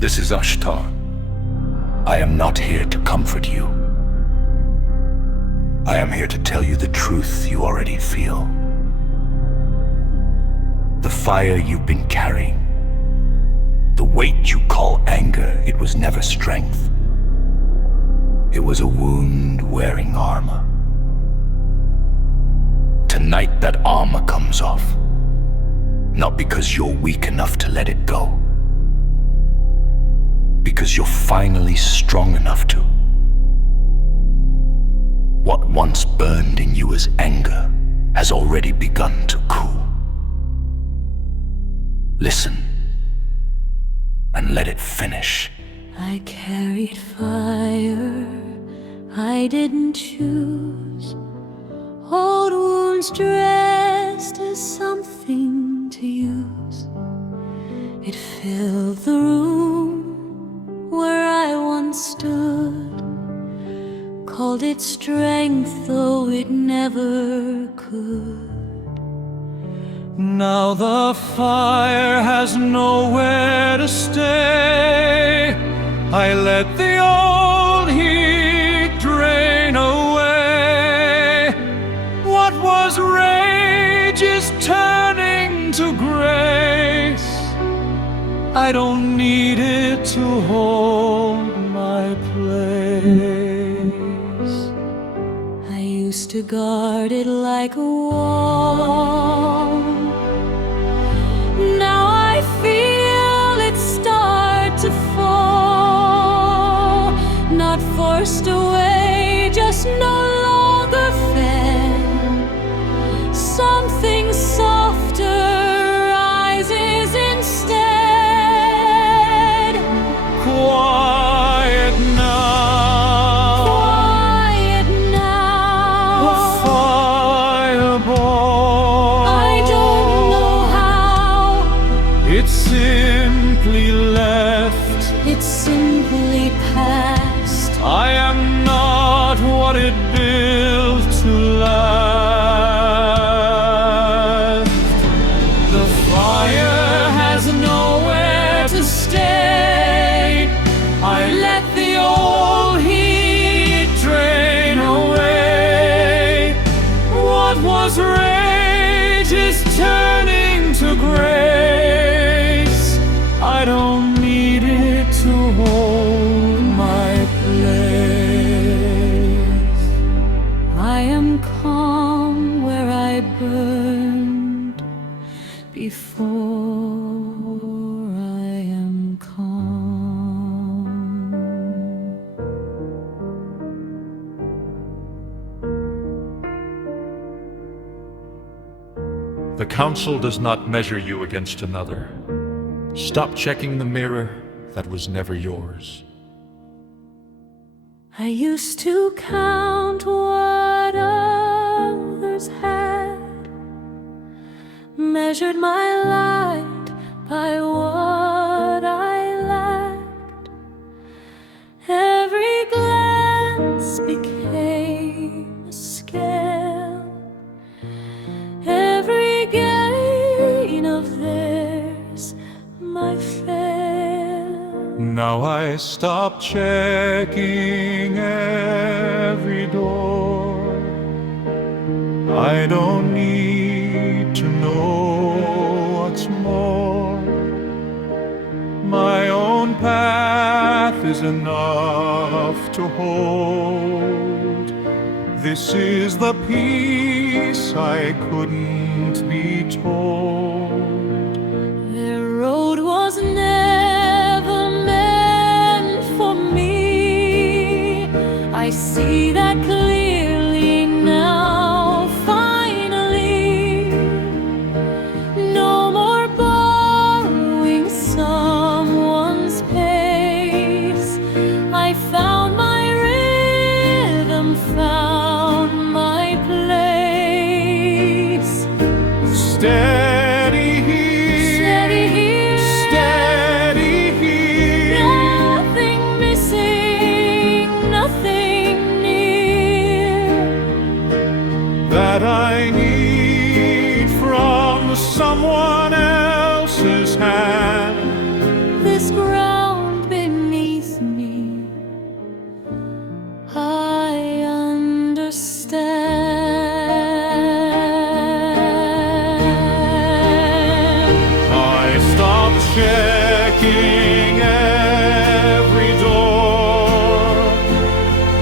This is Ashtar. I am not here to comfort you. I am here to tell you the truth you already feel. The fire you've been carrying, the weight you call anger, it was never strength. It was a wound wearing armor. Tonight that armor comes off. Not because you're weak enough to let it go. Because you're finally strong enough to. What once burned in you as anger has already begun to cool. Listen, and let it finish. I carried fire I didn't choose, old wounds dressed as something to use. It filled the room where I once stood, called it strength though it never could. Now the fire has nowhere to stay. I let the old heat drain away. What was rage is turning to grace. I don't need it to hold my place. I used to guard it like a wall. Now I feel it start to fall. Not forced away, just no longer fed. Something softer rises instead. Quiet now. Quiet now. A fireball. I don't know how. It's simply left. It's simply past. I am not what it built to last. The fire has nowhere to stay. I let the old heat drain away. What was rage is turning to grace. I don't need it to hold my place. I am calm where I burned before I am calm. The council does not measure you against another. Stop checking the mirror that was never yours. I used to count what others had, measured my light by what I lacked. Every glance became a scale. Every gain of theirs my fail. Now I stop checking every door. I don't need to know what's more. My own path is enough to hold. This is the peace I couldn't be told. Their road was never meant for me. I see that clearly now, finally. No more borrowing someone's pace. I found my rhythm, found my place. Steady here, Steady here, steady here. nothing missing, nothing near. That I need from someone else's hand. This ground knocking every door.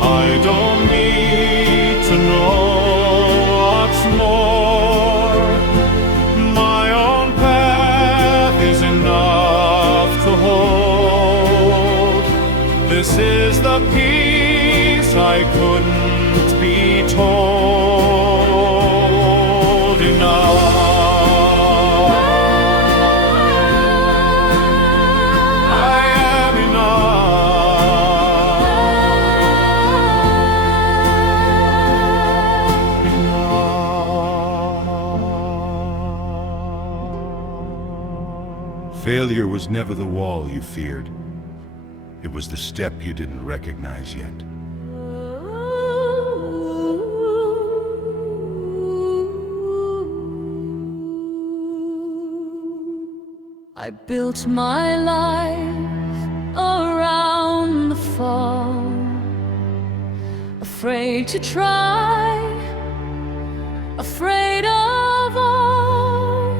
I don't need to know what's more. My own path is enough to hold. This is the peace I couldn't be told enough. Failure was never the wall you feared. It was the step you didn't recognize yet. I built my life around the fall, afraid to try, afraid of all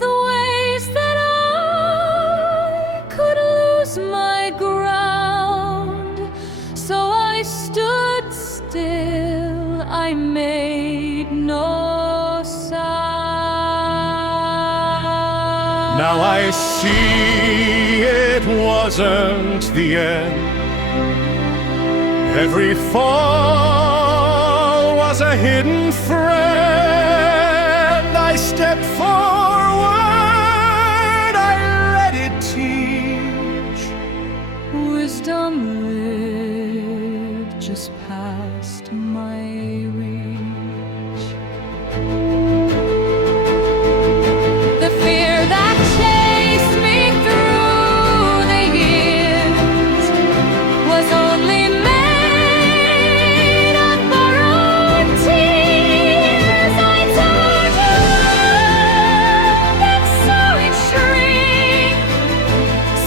the ways that I could lose my ground. So I stood still, I made no sound. Now I see it wasn't the end. Every fall was a hidden friend. I stepped forward, I let it teach. Wisdom lived just past my reach. The fear that chased me through the years was only made of borrowed tears. I told you, and so it shrink.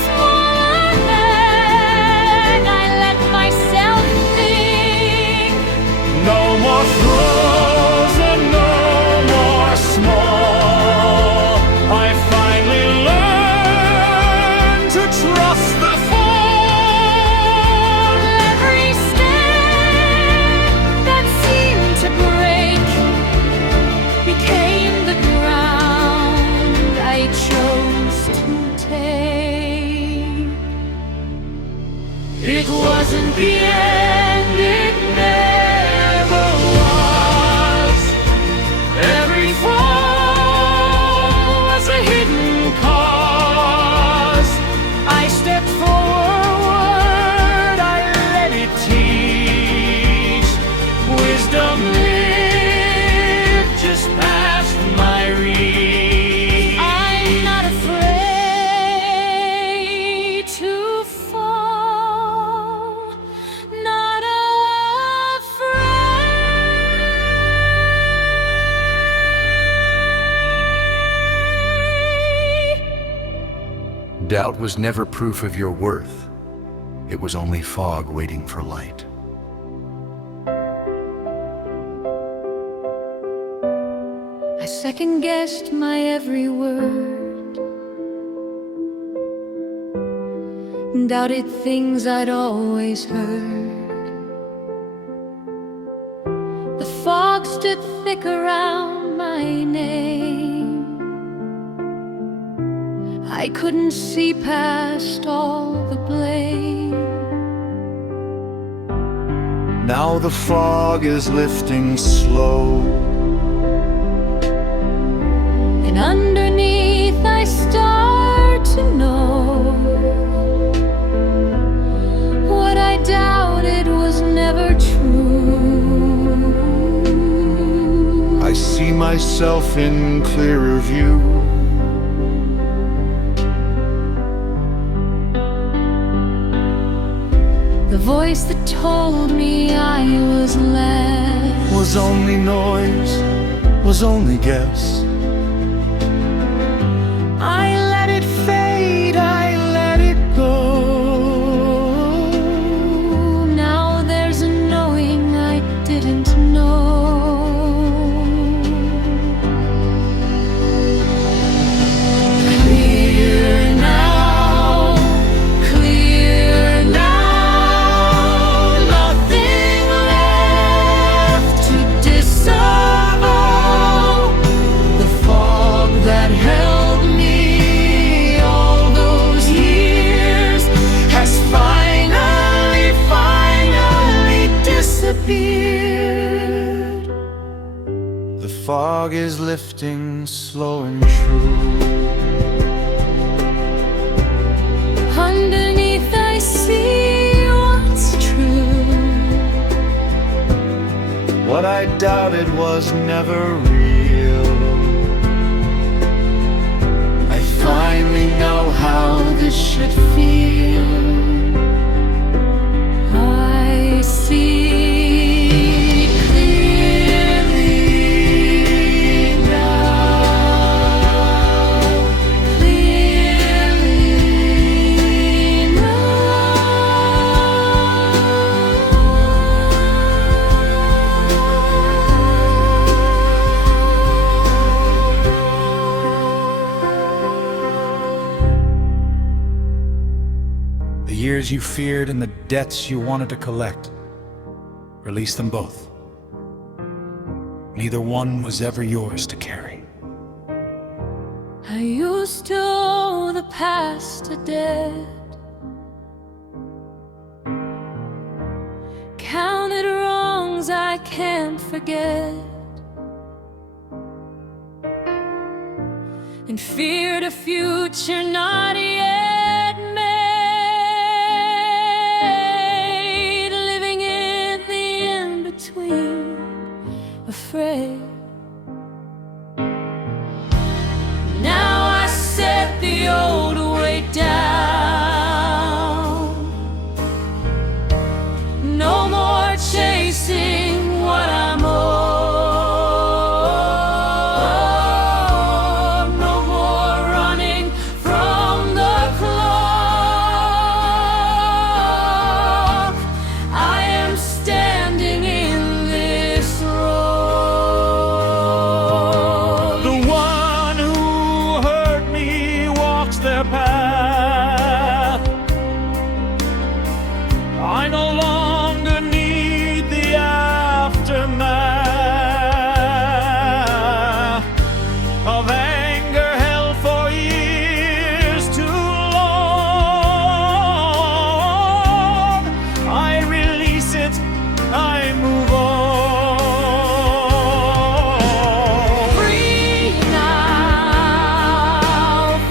Smaller than I let myself think. No more frozen, no more small. I finally learned to trust the fall. Every step that seemed to break became the ground I chose to take. It wasn't the end, it never was. Every fall was a hidden cause. I stepped forward, I let it teach. Wisdom lived just past my reach. I'm not afraid to fall, not afraid. Doubt was never proof of your worth. It was only fog waiting for light. I second-guessed my every word, doubted things I'd always heard. The fog stood thick around my name. I couldn't see past all the blame. Now the fog is lifting slow. And underneath I start to know what I doubted was never true. I see myself in clearer view. The voice that told me I was less Was only noise, was only guess. I let it fade, I let it go. Now there's a knowing I didn't know. Clear now. fog is lifting, slow and true. Underneath I see what's true. What I doubted was never real. I finally know how this should feel. I see clearly now, clearly The years you feared and the debts you wanted to collect, release them both. Neither one was ever yours to carry. I used to owe the past a debt, counted wrongs I can't forget, and feared a future not yet made, living in the in-between, afraid. Now I set the old weight down. No more chasing what I'm owed. No more running from the clock. I am standing in this road. The one who hurt me walks their path. I no longer need the aftermath of anger held for years too long. I release it, I move on. Free now,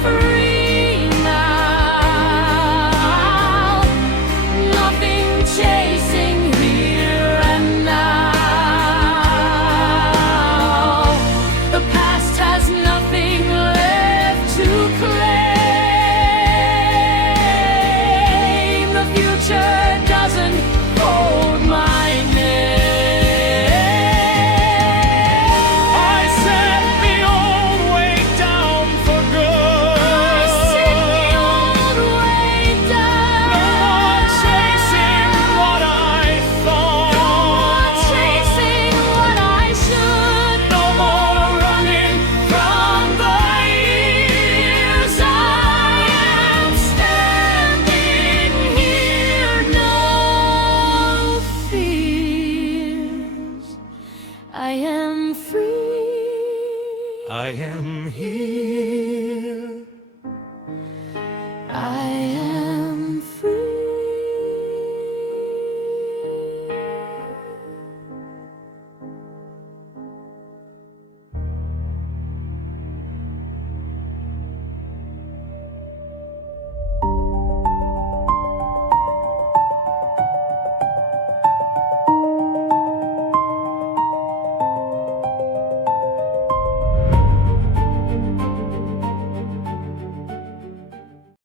free now. Nothing chasing here and now. The past has nothing left to claim. The future doesn't hold my name. I set the old weight down for good. Set the old weight down. No more chasing what I thought. No more chasing what I should. No more running from the years. I am standing here, no fears. I am free. I am here. I